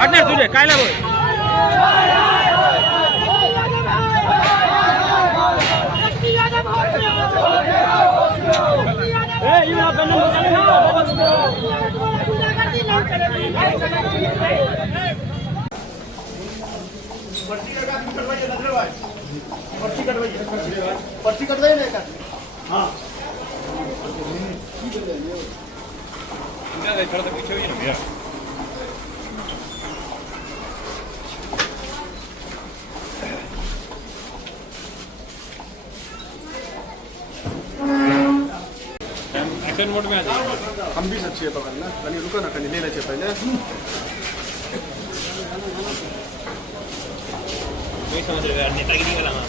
हटणार तुझे कायला बोल पर्ची कटवाइए नहीं कर हाँ थोड़ा सा पीछे हुई ना भैया एक्शन मोड में आ जाओ हम भी सच्ची है पकड़ना कहीं रुको ना कहीं ले लेते पहले नहीं समझ रहे यार नेतागिरी वाला हाँ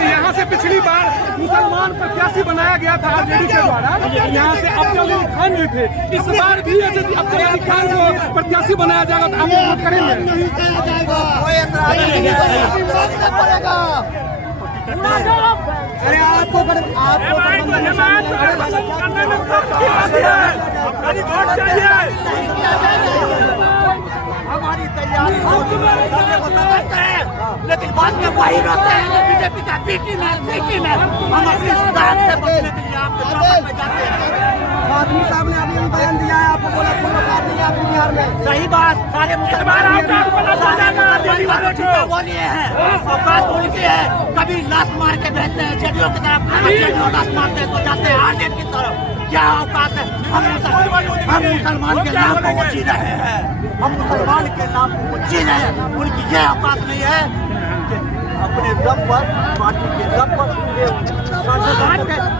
यहाँ से पिछली बार मुसलमान प्रत्याशी बनाया गया था आरजेडी के द्वारा। यहाँ से अफजल अली खान भी थे। इस बार भी यदि अफजल अली खान को प्रत्याशी बनाया जाएगा तो हम वोट करेंगे। अरे आपको हमारी तैयारी लेकिन बाद में वही रहते हैं बीजेपी का पीटी में हम अपनी सुधार से बचने के लिए आपके में जाते हैं। आदमी साहब ने अभी बयान दिया है आपको बोला आपके बिहार में सही बात सारे मुसलमान वो लिए हैं औकात उनकी है कभी लाश मार के भेजते हैं जेडीओ की तरफ लाश मारते हैं तो जाते हैं आरजेडी की तरफ क्या औकात है हम मुसलमान के नाम को वो जी रहे हैं हम मुसलमान के नाम को वो जी रहे हैं उनकी ये औकात नहीं है कि अपने दम पर पार्टी के दम पर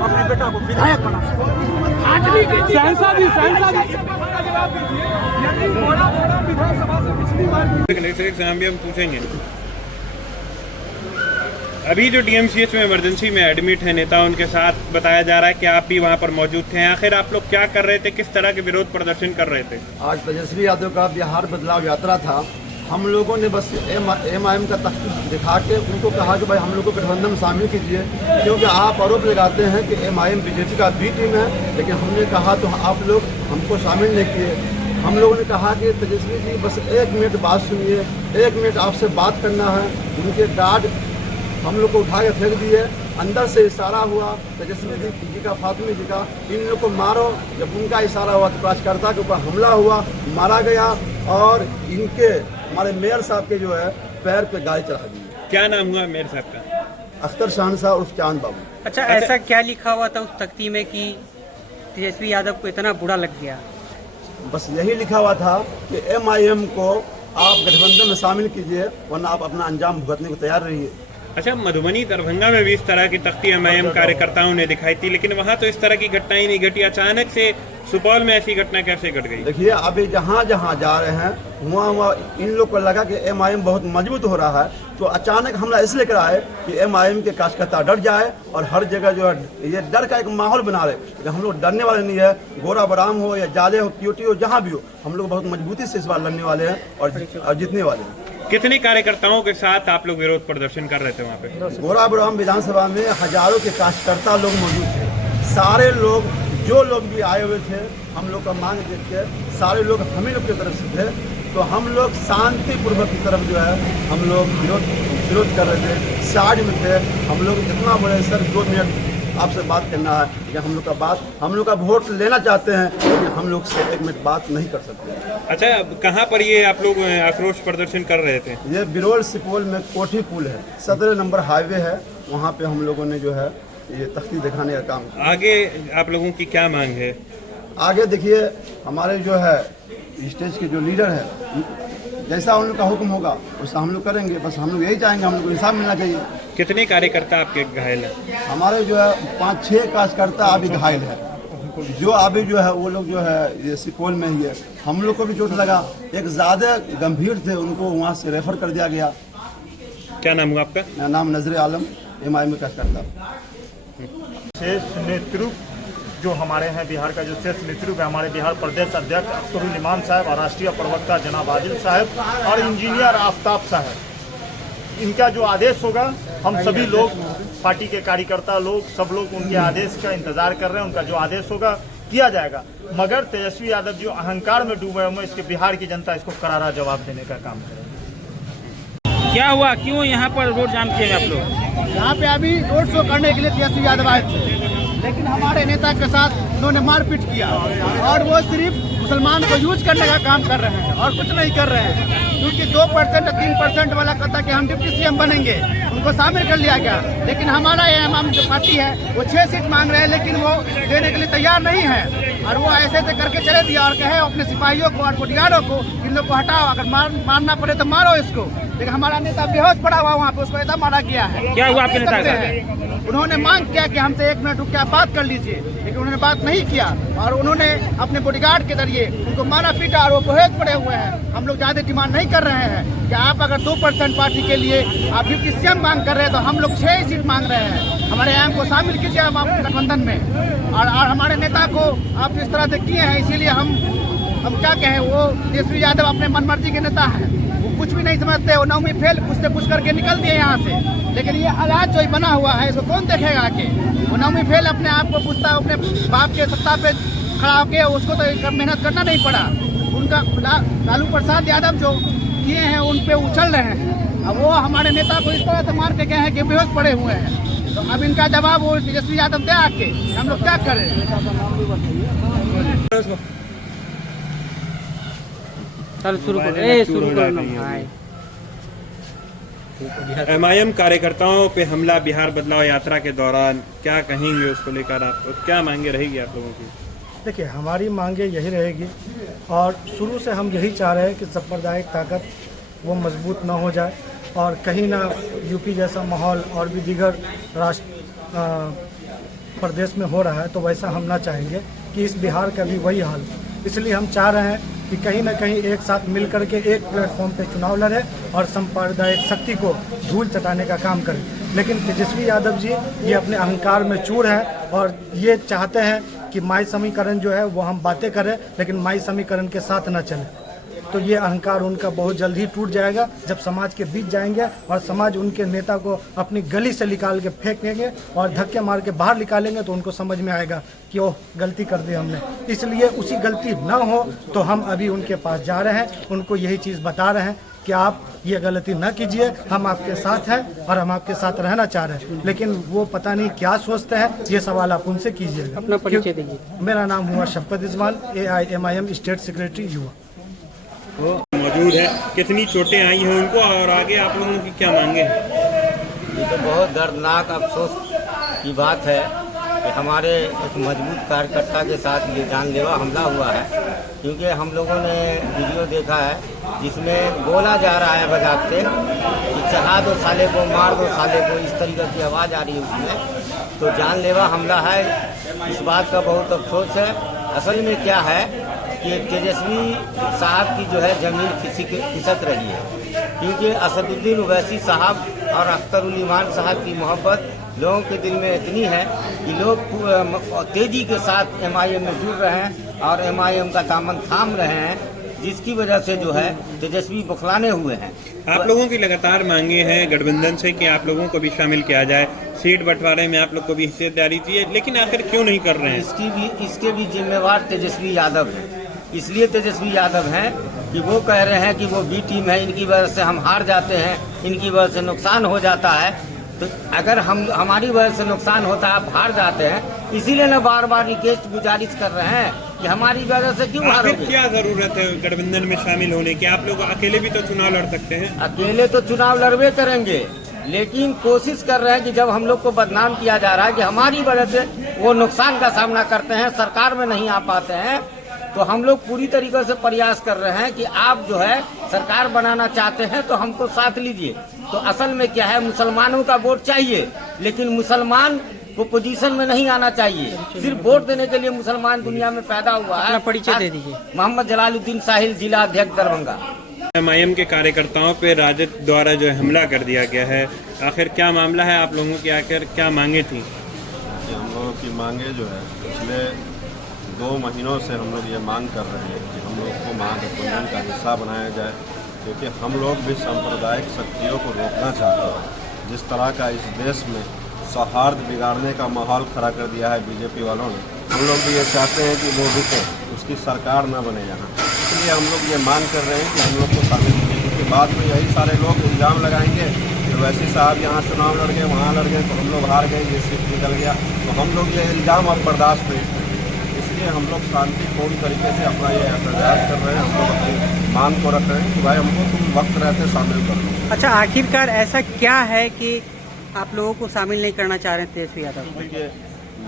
अपने बेटा को विधायक बना कलेक्ट्रेट से भी हम पूछेंगे अभी जो डीएमसीएच में इमरजेंसी में एडमिट है नेता उनके साथ बताया जा रहा है कि आप भी वहां पर मौजूद थे आखिर आप लोग क्या कर रहे थे किस तरह के विरोध प्रदर्शन कर रहे थे आज तेजस्वी यादव का बिहार बदलाव यात्रा था हम लोगों ने बस एमआईएम का तख्ती दिखा के उनको कहा कि भाई हम लोग को गठबंधन में शामिल कीजिए क्योंकि आप आरोप लगाते हैं कि एमआईएम बीजेपी का बी टीम है लेकिन हमने कहा तो आप लोग हमको शामिल नहीं किए हम लोगों ने कहा कि तेजस्वी जी बस 1 मिनट बात सुनिए 1 मिनट आपसे बात करना है उनके गार्ड हम लोग को उठा के फेंक दिए अंदर से इशारा हुआ तेजस्वी जी का फातिमी जी का इन लोग को मारो जब उनका इशारा हुआ तो कार्यकर्ता के ऊपर हमला हुआ मारा गया और इनके हमारे मेयर साहब के जो है पैर पे गाड़ी चढ़ा दी क्या नाम हुआ मेयर साहब का अख्तर शान साहब उर्फ चांद बाबू अच्छा ऐसा क्या लिखा हुआ था उस तख्ती में कि तेजस्वी यादव को इतना बुरा लग गया बस यही लिखा हुआ था कि एमआईएम को आप गठबंधन में शामिल कीजिए वरना आप अपना अंजाम भुगतने को तैयार रहिए अच्छा मधुबनी दरभंगा में भी इस तरह की तख्ती एमआईएम कार्यकर्ताओं ने दिखाई थी लेकिन वहां तो इस तरह की घटनाएं नहीं घटी अचानक से सुपौल में ऐसी घटना कैसे घट गई देखिए अभी जहाँ जहाँ जा रहे हैं वहाँ इन लोग को लगा कि एमआईएम बहुत मजबूत हो रहा है तो अचानक हमला इसलिए कराए कि एमआईएम के कार्यकर्ता डर जाए और हर जगह जो है ये डर का एक माहौल बना रहे लेकिन हम लोग डरने वाले नहीं है गोरा बराम हो या जाले हो क्यूटी हो जहाँ भी हो हम लोग बहुत मजबूती से इस बार लड़ने वाले हैं और जीतने वाले हैं कितने कार्यकर्ताओं के साथ आप लोग विरोध प्रदर्शन कर रहे थे वहाँ पे गोरा बराम विधानसभा में हजारों के कार्यकर्ता लोग मौजूद थे सारे लोग जो लोग भी आए हुए थे हम लोग का मांग देख के सारे लोग हमें लोग की तरफ से थे तो हम लोग शांतिपूर्वक की तरफ जो है हम लोग विरोध कर रहे थे साइड में थे हम लोग इतना बोले सर 2 मिनट आपसे बात करना है कि हम लोग का वोट लेना चाहते हैं लेकिन हम लोग से 1 मिनट बात नहीं कर सकते अच्छा कहाँ पर ये आप लोग आक्रोश प्रदर्शन कर रहे थे ये बिरोल सुपौल में कोठी पुल है 17 नंबर हाईवे है वहाँ पे हम लोगों ने जो है ये तख्ती दिखाने का काम किया आगे आप लोगों की क्या मांग है आगे देखिए हमारे जो है स्टेज के जो लीडर है जैसा उन लोग का हुक्म होगा वैसा हम लोग करेंगे। बस हम लोग यही चाहेंगे, हम लोग को इंसाफ मिलना चाहिए। कितने कार्यकर्ता आपके घायल हैं? हमारे जो है 5-6 कार्यकर्ता अभी घायल है, जो अभी जो है वो लोग जो है ये सुपौल में ही है। हम लोग को भी चोट लगा, एक ज़्यादा गंभीर थे, उनको वहाँ से रेफर कर दिया गया। क्या नाम हुआ आपका? मेरा नाम नजर आलम, MIM का कार्यकर्ता। शेष नेतृत्व जो हमारे हैं बिहार का, जो शेष नेतृत्व है हमारे बिहार प्रदेश अध्यक्ष अख्तरुल इमान साहब और राष्ट्रीय प्रवक्ता जनाब आदिल साहब और इंजीनियर आफ्ताब साहब, इनका जो आदेश होगा हम सभी लोग पार्टी के कार्यकर्ता लोग सब लोग उनके आदेश का इंतजार कर रहे हैं। उनका जो आदेश होगा किया जाएगा। मगर तेजस्वी यादव जो अहंकार में डूबे हुए, इसके बिहार की जनता इसको करारा जवाब देने का काम करेगी। क्या हुआ, क्यों यहाँ पर रोड जाम किए आप लोग? यहाँ पे अभी रोड शो करने के लिए तेजस्वी यादव आए थे, लेकिन हमारे नेता के साथ उन्होंने मारपीट किया और वो सिर्फ मुसलमान को यूज करने का काम कर रहे हैं और कुछ नहीं कर रहे हैं। क्योंकि 2% 3% वाला कहता कि हम डिप्टी CM बनेंगे, उनको शामिल कर लिया गया। लेकिन हमारा हम जो पार्टी है वो 6 सीट मांग रहे हैं, लेकिन वो देने के लिए तैयार नहीं है। और वो ऐसे ऐसे करके चले दिया और कहे अपने सिपाहियों को और बॉडीगार्डों को इन लोग को हटाओ, अगर मारना पड़े तो मारो इसको। लेकिन हमारा नेता बेहोश पड़ा हुआ वहाँ पे, उसको ऐसा मारा गया है। क्या हुआ आपके नेता का? उन्होंने मांग किया कि हमसे 1 मिनट रुक के आप बात कर लीजिए, लेकिन उन्होंने बात नहीं किया और उन्होंने अपने बॉडीगार्ड के जरिए उनको मारा पीटा और वो बेहोश पड़े हुए हैं। हम लोग ज़्यादा डिमांड नहीं कर रहे हैं कि आप अगर 2% पार्टी के लिए आप डिप्टी CM मांग कर रहे हैं तो हम लोग 6 सीट मांग रहे हैं। हमारे AM को शामिल कीजिए आप गठबंधन में। और हमारे नेता को आप इस तरह से किए हैं, इसीलिए हम क्या कहें, वो तेजस्वी यादव अपने मनमर्जी के नेता हैं, वो कुछ भी नहीं समझते। वो 9वीं फेल कुछ से कुछ करके निकल दिए यहाँ से। लेकिन ये हालात जो बना हुआ है इसको कौन देखेगा आके? वो 9वीं फेल अपने आप को पूछता, अपने बाप के सत्ता पे खड़ा होके उसको तो मेहनत करना नहीं पड़ा। उनका लालू प्रसाद यादव जो किए हैं उन पे उछल रहे हैं। अब वो हमारे नेता को इस तरह से मार के गए हैं कि बेहोश पड़े हुए हैं। तो अब इनका जवाब वो तेजस्वी यादव दे आके, हम लोग क्या करें? चल शुरू करो। MIM कार्यकर्ताओं पे हमला बिहार बदलाव यात्रा के दौरान, क्या कहेंगे उसको लेकर? आप तो क्या मांगे रहेगी आप लोगों की? देखिए, हमारी मांगे यही रहेगी और शुरू से हम यही चाह रहे हैं कि सांप्रदायिक ताकत वो मजबूत ना हो जाए और कहीं ना यूपी जैसा माहौल और भी दीगर प्रदेश में हो रहा है तो वैसा हम ना चाहेंगे कि इस बिहार का भी वही हाल। इसलिए हम चाह रहे हैं कि कहीं ना कहीं एक साथ मिल करके एक प्लेटफॉर्म पे चुनाव लड़े और सांप्रदायिक शक्ति को धूल चटाने का काम करें। लेकिन तेजस्वी यादव जी ये अपने अहंकार में चूर हैं और ये चाहते हैं कि माई समीकरण जो है वो हम बातें करें लेकिन माई समीकरण के साथ न चले। तो ये अहंकार उनका बहुत जल्द ही टूट जाएगा जब समाज के बीच जाएंगे और समाज उनके नेता को अपनी गली से निकाल के फेंकेंगे और धक्के मार के बाहर निकालेंगे तो उनको समझ में आएगा कि ओह गलती कर दी हमने। इसलिए उसी गलती ना हो तो हम अभी उनके पास जा रहे हैं, उनको यही चीज़ बता रहे हैं कि आप ये गलती न कीजिए, हम आपके साथ हैं और हम आपके साथ रहना चाह रहे हैं। लेकिन वो पता नहीं क्या सोचते हैं, ये सवाल आप उनसे कीजिएगा। अपना परिचय दीजिए। मेरा नाम हुआ शफकत इस्माइल, AIMIM स्टेट सेक्रेटरी युवा। मौजूद है, कितनी चोटें आई हैं उनको और आगे आप लोगों की क्या मांगे? ये तो बहुत दर्दनाक अफसोस की बात है कि हमारे एक मजबूत कार्यकर्ता के साथ ये जानलेवा हमला हुआ है। क्योंकि हम लोगों ने वीडियो देखा है जिसमें बोला जा रहा है बजाते कि चढ़ा दो साले को, मार दो साले को, इस तरीके की आवाज़ आ रही है उसमें। तो जानलेवा हमला है, इस बात का बहुत अफसोस है। असल में क्या है कि तेजस्वी साहब की जो है ज़मीन खिसक रही है, क्योंकि असदुद्दीन ओवैसी साहब और अख्तरुल इमान साहब की मोहब्बत लोगों के दिल में इतनी है कि लोग तेज़ी के साथ MIM में जुड़ रहे हैं और MIM का दामन थाम रहे हैं, जिसकी वजह से जो है तेजस्वी बौखलाने हुए हैं। आप लोगों की लगातार मांगे हैं गठबंधन से कि आप लोगों को भी शामिल किया जाए, सीट बंटवारे में आप लोग को भी हिस्सेदारी चाहिए, लेकिन आखिर क्यों नहीं कर रहे हैं? इसके भी जिम्मेवार तेजस्वी यादव हैं। इसलिए तेजस्वी यादव हैं कि वो कह रहे हैं कि वो B टीम है, इनकी वजह से हम हार जाते हैं, इनकी वजह से नुकसान हो जाता है। तो अगर हमारी वजह से नुकसान होता है, आप हार जाते हैं, इसीलिए ना बार बार रिक्वेस्ट गुजारिश कर रहे हैं कि हमारी वजह से क्यों हारोगे? क्या जरूरत है गठबंधन में शामिल होने की? आप लोग अकेले भी तो चुनाव लड़ सकते हैं। अकेले तो चुनाव लड़वे करेंगे, लेकिन कोशिश कर रहे हैं कि जब हम लोग को बदनाम किया जा रहा है कि हमारी वजह से वो नुकसान का सामना करते हैं, सरकार में नहीं आ पाते हैं, तो हम लोग पूरी तरीके से प्रयास कर रहे हैं कि आप जो है सरकार बनाना चाहते हैं तो हमको साथ लीजिए। तो असल में क्या है, मुसलमानों का वोट चाहिए, लेकिन मुसलमान को पोजीशन में नहीं आना चाहिए। सिर्फ वोट देने के लिए मुसलमान दुनिया में पैदा हुआ है। परिचय दे दीजिए। मोहम्मद जलालुद्दीन साहिल, जिला अध्यक्ष दरभंगा। एमआईएम के कार्यकर्ताओं पे राजद द्वारा जो हमला कर दिया गया है, आखिर क्या मामला है? आप लोगों की आखिर क्या मांगे थी? हम लोगों की मांगे जो है, पिछले 2 महीनों से हम लोग ये मांग कर रहे हैं कि हम लोग को महागठबंधन का हिस्सा बनाया जाए, क्योंकि हम लोग भी सांप्रदायिक शक्तियों को रोकना चाहते हैं। जिस तरह का इस देश में सौहार्द बिगाड़ने का माहौल खड़ा कर दिया है बीजेपी वालों ने, हम लोग भी ये चाहते हैं कि वो रुके, उसकी सरकार न बने यहाँ। इसलिए हम लोग ये मांग कर रहे हैं कि हम लोग को शामिल कीजिए, क्योंकि बाद में यही सारे लोग इल्ज़ाम लगाएंगे कि वैसे साहब यहाँ चुनाव लड़ गए, वहाँ लड़ गए, तो हम लोग हार गए, ये सीट निकल गया। तो हम लोग ये इल्ज़ाम अब बर्दाश्त नहीं करेंगे। इसलिए हम लोग शांतिपूर्ण तरीके से अपना ये एहतजाज कर रहे हैं। हम लोग अपनी मांग को रख रहे हैं कि भाई हमको तुम वक्त रहते शामिल कर लो। अच्छा, आखिरकार ऐसा क्या है कि आप लोगों को शामिल नहीं करना चाह रहे हैं तेजस्वी यादव? देखिए,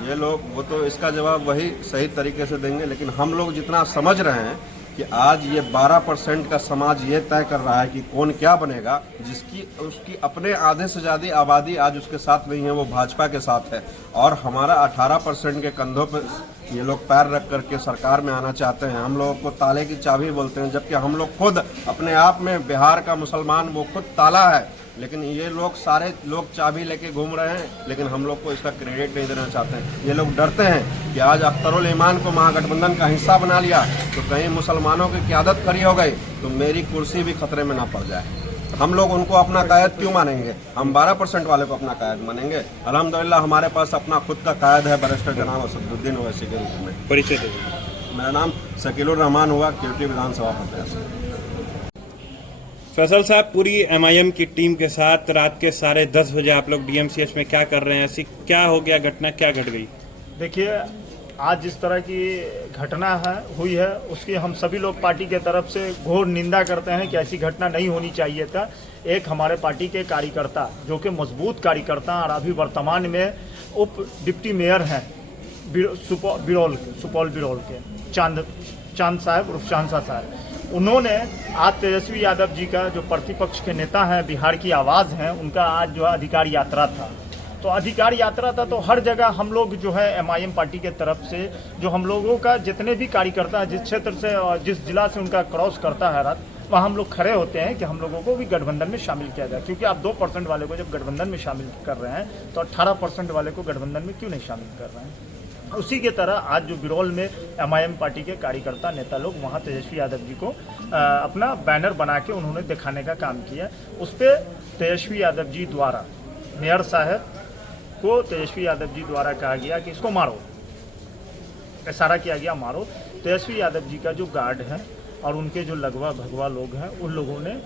ये लोग वो तो इसका जवाब वही सही तरीके से देंगे, लेकिन हम लोग जितना समझ रहे हैं कि आज ये 12% का समाज ये तय कर रहा है कि कौन क्या बनेगा, जिसकी उसकी अपने आधे से ज़्यादा आबादी आज उसके साथ नहीं है, वो भाजपा के साथ है। और हमारा 18% के कंधों पर ये लोग पैर रख करके सरकार में आना चाहते हैं। हम लोगों को ताले की चाबी बोलते हैं, जबकि हम लोग खुद अपने आप में बिहार का मुसलमान वो खुद ताला है, लेकिन ये लोग सारे लोग चाबी लेके घूम रहे हैं, लेकिन हम लोग को इसका क्रेडिट नहीं देना चाहते हैं। ये लोग डरते हैं कि आज अख्तरुल ईमान को महागठबंधन का हिस्सा बना लिया तो कहीं मुसलमानों की क़यादत खड़ी हो गई तो मेरी कुर्सी भी खतरे में ना पड़ जाए। हम लोग उनको अपना कायद क्यों मानेंगे? हम 12% वाले को अपना कायद मानेंगे। अल्हम्दुलिल्लाह हमारे पास अपना खुद का कायद है, बैरिस्टर जनाब असदुद्दीन ओवैसी के रूप में। परिचय दीजिए। मेरा नाम शकीलुर रहमान हुआ, केवटी विधानसभा प्रत्याशी। फैसल साहब, पूरी एमआईएम की टीम के साथ रात के 10:30 बजे आप लोग डीएमसीएच में क्या कर रहे हैं? ऐसी क्या हो गया, घटना क्या घट गई? देखिए, आज जिस तरह की घटना हुई है उसकी हम सभी लोग पार्टी के तरफ से घोर निंदा करते हैं कि ऐसी घटना नहीं होनी चाहिए था। एक हमारे पार्टी के कार्यकर्ता जो कि मजबूत कार्यकर्ता और अभी वर्तमान में उप डिप्टी मेयर हैं सुपौल बिरौल के चांद साहब उर्फ चांसा साहब, उन्होंने आज तेजस्वी यादव जी का जो प्रतिपक्ष के नेता हैं, बिहार की आवाज़ हैं, उनका आज जो है अधिकार यात्रा था। तो अधिकार यात्रा था तो हर जगह हम लोग जो है एमआईएम पार्टी के तरफ से जो हम लोगों का जितने भी कार्यकर्ता हैं, जिस क्षेत्र से और जिस जिला से उनका क्रॉस करता है रात, वहाँ हम लोग खड़े होते हैं कि हम लोगों को भी गठबंधन में शामिल किया जाए। क्योंकि आप 2% वाले को जब गठबंधन में शामिल कर रहे हैं तो 18% वाले को गठबंधन में क्यों नहीं शामिल कर रहे हैं? उसी के तरह आज जो बिरौल में एमआईएम पार्टी के कार्यकर्ता नेता लोग वहाँ तेजस्वी यादव जी को अपना बैनर बना के उन्होंने दिखाने का काम किया। उस पर तेजस्वी यादव जी द्वारा मेयर साहब को तेजस्वी यादव जी द्वारा कहा गया कि इसको मारो, इशारा किया गया मारो। तेजस्वी यादव जी का जो गार्ड है और उनके जो लगवा भगवा लोग हैं, उन लोगों ने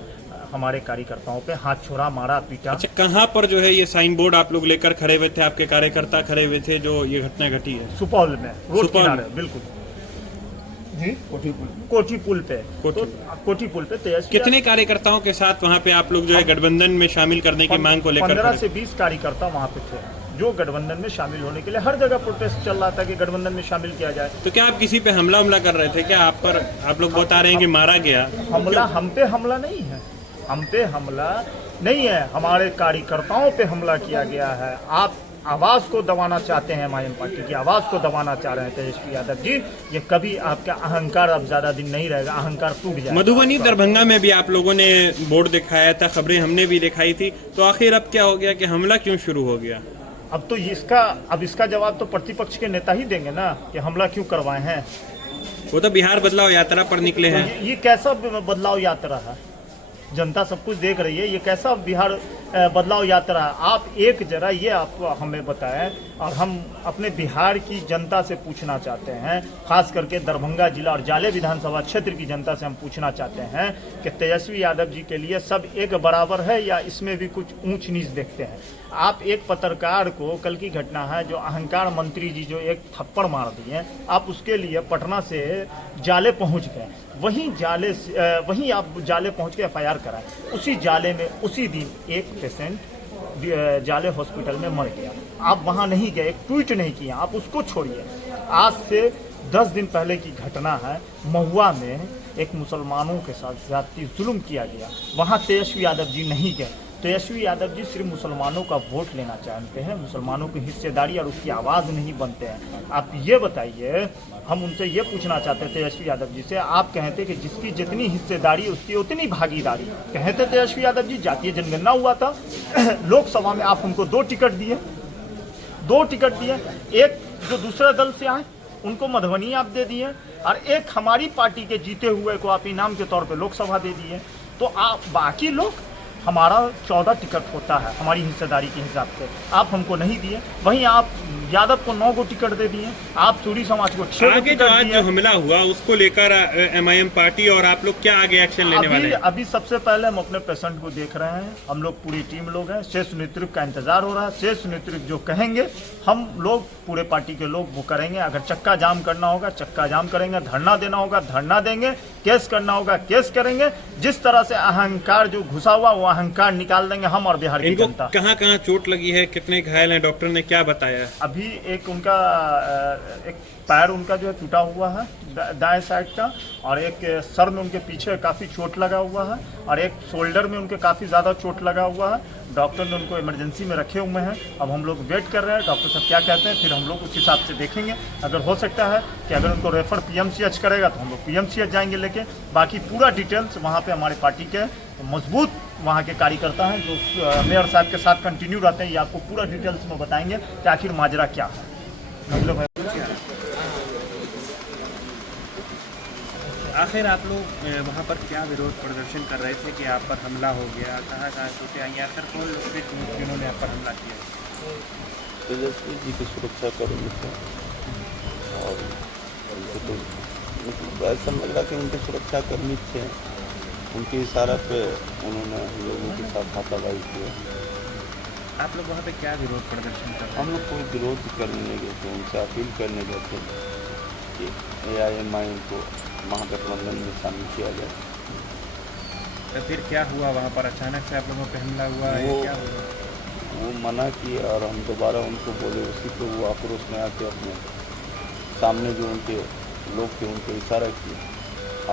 हमारे कार्यकर्ताओं पे हाथ छोड़ा, मारा, पीटा। अच्छा, कहाँ पर जो है ये साइन बोर्ड आप लोग लेकर खड़े हुए थे, आपके कार्यकर्ता खड़े हुए थे जो ये घटना घटी है? सुपौल में, रोड किनारे, बिल्कुल जी, कोठी पुल पे। कोठी पुल पे तेजस्वी। कितने कार्यकर्ताओं के साथ वहाँ पे आप लोग जो है गठबंधन में शामिल करने की मांग को लेकर? 15 से 20 कार्यकर्ता वहाँ पे थे जो गठबंधन में शामिल होने के लिए हर जगह प्रोटेस्ट चल रहा था कि गठबंधन में शामिल किया जाए। तो क्या आप किसी पे हमला कर रहे थे क्या? आप पर आप लोग बता रहे हैं कि मारा गया। हमला हम पे हमला नहीं है, हम पे हमला नहीं है, हमारे कार्यकर्ताओं पे हमला किया गया है। आप आवाज़ को दबाना चाहते हैं, एमआईएम पार्टी की आवाज़ को दबाना चाह रहे हैं तेजस्वी यादव जी। ये कभी आपका अहंकार अब ज़्यादा दिन नहीं रहेगा, अहंकार टूट जाएगा। मधुबनी दरभंगा में भी आप लोगों ने बोर्ड दिखाया था, खबरें हमने भी दिखाई थी, तो आखिर अब क्या हो गया कि हमला क्यों शुरू हो गया? अब तो इसका जवाब तो प्रतिपक्ष के नेता ही देंगे ना कि हमला क्यों करवाए हैं। वो तो बिहार बदलाव यात्रा पर निकले हैं। तो ये कैसा बदलाव यात्रा है? जनता सब कुछ देख रही है, ये कैसा बिहार बदलाव यात्रा है? आप एक जरा ये आप हमें बताएं और हम अपने बिहार की जनता से पूछना चाहते हैं, खास करके दरभंगा जिला और जाले विधानसभा क्षेत्र की जनता से हम पूछना चाहते हैं कि तेजस्वी यादव जी के लिए सब एक बराबर है या इसमें भी कुछ ऊंच नीच देखते हैं? आप एक पत्रकार को, कल की घटना है जो अहंकार मंत्री जी जो एक थप्पड़ मार दिए, आप उसके लिए पटना से जाले पहुंच गए, वहीं आप जाले पहुंच के एफआईआर कराएं। उसी जाले में उसी दिन एक पेशेंट जाले हॉस्पिटल में मर गया, आप वहां नहीं गए, ट्वीट नहीं किया, आप उसको छोड़िए। आज से 10 दिन पहले की घटना है। महुआ में एक मुसलमानों के साथ ज्यादती जुल्म किया गया, वहाँ तेजस्वी यादव जी नहीं गए। तेजस्वी यादव जी सिर्फ मुसलमानों का वोट लेना चाहते हैं, मुसलमानों की हिस्सेदारी और उसकी आवाज़ नहीं बनते हैं। आप ये बताइए, हम उनसे ये पूछना चाहते हैं तेजस्वी यादव जी से, आप कहते कि जिसकी जितनी हिस्सेदारी उसकी उतनी भागीदारी। कहते तेजस्वी यादव जी जातीय जनगणना हुआ था, लोकसभा में आप उनको 2 टिकट दिए, 2 टिकट दिए, एक जो दूसरे दल से आए उनको मधुबनी आप दे दिए, और एक हमारी पार्टी के जीते हुए को आप इनाम के तौर पे लोकसभा दे दिए। तो आप बाकी लोग, हमारा 14 टिकट होता है हमारी हिस्सेदारी के हिसाब से, आप हमको नहीं दिए। वहीं आप यादव को 9 टिकट दे दिए, आप सूरी समाज को 6 आगे जो आज जो हमला हुआ उसको लेकर MIM पार्टी और आप लोग क्या आगे एक्शन लेने वाले हैं? अभी सबसे पहले हम अपने पेशेंट को देख रहे हैं, हम लोग पूरी टीम लोग हैं, शेष नेतृत्व का इंतजार हो रहा है। शेष नेतृत्व जो कहेंगे हम लोग पूरे पार्टी के लोग वो करेंगे। अगर चक्का जाम करना होगा चक्का जाम करेंगे, धरना देना होगा धरना देंगे, केस करना होगा केस करेंगे। जिस तरह से अहंकार जो घुसा हुआ वो अहंकार निकाल देंगे हम और बिहार की जनता। कहाँ चोट लगी है, कितने घायल हैं, डॉक्टर ने क्या बताया? अभी एक उनका एक पैर उनका जो है टूटा हुआ है दाएं साइड का, और एक सर में उनके पीछे काफ़ी चोट लगा हुआ है, और एक शोल्डर में उनके काफ़ी ज़्यादा चोट लगा हुआ है। डॉक्टर ने उनको इमरजेंसी में रखे हुए हैं। अब हम लोग वेट कर रहे हैं डॉक्टर साहब क्या कहते हैं, फिर हम लोग उस हिसाब से देखेंगे। अगर हो सकता है कि अगर उनको रेफर PMCH करेगा तो हम लोग PMCH जाएंगे लेके। बाकी पूरा डिटेल्स वहाँ पे हमारे पार्टी के मजबूत वहाँ के कार्यकर्ता हैं जो मेयर साहब के साथ कंटिन्यू रहते हैं, ये आपको पूरा डिटेल्स में बताएंगे कि आखिर माजरा क्या है। मतलब आखिर आप लोग वहाँ पर क्या विरोध प्रदर्शन कर रहे थे कि आप पर हमला हो गया, कहाँ चोटें आई, आखिर कौन लोग थे जिन्होंने आप पर हमला किया? तेजस्वी जी की सुरक्षा कर्मी थे, और उनके तो ऐसा लग रहा कि उनके सुरक्षा कर्मी थे, उनके इशारा पे उन्होंने हम लोगों के साथ हाथापाई किया। आप लोग वहाँ पे क्या विरोध प्रदर्शन कर रहे हैं? हम लोग कोई विरोध करने गए थे, उनसे अपील करने गए थे कि AIMIM को महागठबंधन में शामिल किया जाए। तो फिर क्या हुआ वहाँ पर? अचानक से आप लोगों पे हमला हुआ है, क्या हुआ? वो मना किए और हम दोबारा उनको बोले, उसी पे वो आक्रोश में आके अपने सामने जो उनके लोग थे उनको इशारा किए।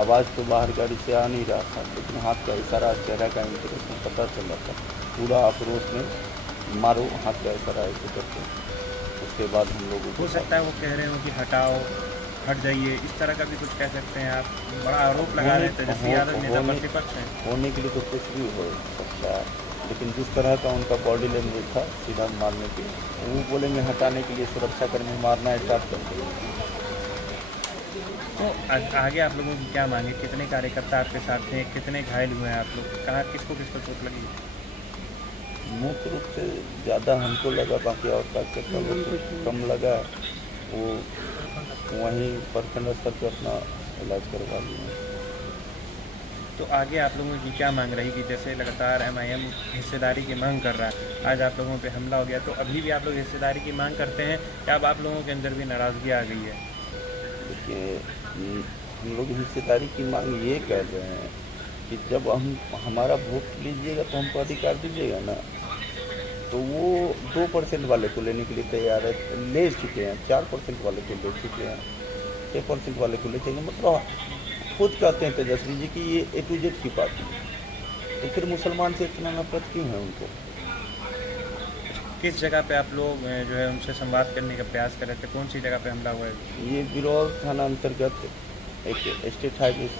आवाज़ तो बाहर गाड़ी से आ नहीं रहा था, लेकिन हाथ का इशारा, चेहरा का इंप्रेशन पता चल रहा था। पूरा आक्रोश में मारो, हाथ का इशारा ऐसे करते। उसके बाद हम लोगों को हो सकता है वो कह रहे हो कि हटाओ, हट जाइए, इस तरह का भी कुछ कह सकते हैं आप? बड़ा आरोप लगा रहे थे तेजस्वी यादव नेता प्रतिपक्ष हैं। होने के लिए तो कुछ भी हो सकता है, लेकिन जिस तरह का उनका बॉडी लैंग्वेज था सीधा मारने के, वो बोलेंगे हटाने के लिए सुरक्षाकर्मी मारना स्टार्ट कर देंगे। तो आगे आप लोगों की क्या मांगे? कितने कार्यकर्ता आपके साथ थे, कितने घायल हुए हैं आप लोग? कहाँ किसको चोट लगी? मुख्य रूप से ज़्यादा हमको लगा, बाकी और कार्यकर्ता लोग को कम लगा। वो वहीं प्रखंड स्तर पर अपना इलाज करवा लिए। तो आगे आप लोगों की क्या मांग रहेगी? जैसे लगातार MIM हिस्सेदारी की मांग कर रहा है, आज आप लोगों पे हमला हो गया, तो अभी भी आप लोग हिस्सेदारी की मांग करते हैं या अब आप लोगों के अंदर भी नाराज़गी आ गई है? देखिए, हम लोग हिस्सेदारी की मांग ये कर रहे हैं कि जब हमारा वोट लीजिएगा तो हमको अधिकार दीजिएगा ना। तो वो 2% वाले को लेने के लिए तैयार है, ले चुके हैं, 4% वाले को ले चुके हैं, 6% वाले को ले चुके हैं। मतलब खुद कहते हैं तेजस्वी जी कि ये A to Z की पार्टी है, तो फिर मुसलमान से इतना नफरत क्यों है उनको? किस जगह पे आप लोग जो है उनसे संवाद करने का प्रयास कर रहे थे? कौन सी जगह पे हमला हुआ है? ये बिरौल थाना अंतर्गत एक स्टेट हाईवे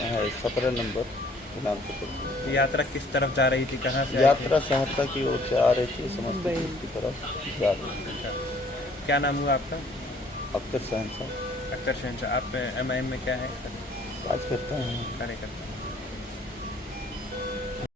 है 17 नंबर के नाम से। यात्रा किस तरफ जा रही थी, कहाँ से? यात्रा सहरसा की ओर से आ रही थी, समस्तीपुर की तरफ जा रही थी। क्या नाम हुआ आपका? अख्तर शहनशाह। अख्तर शहनशाह। आप MIM में क्या है? बात करते हैं कार्यकर्ता।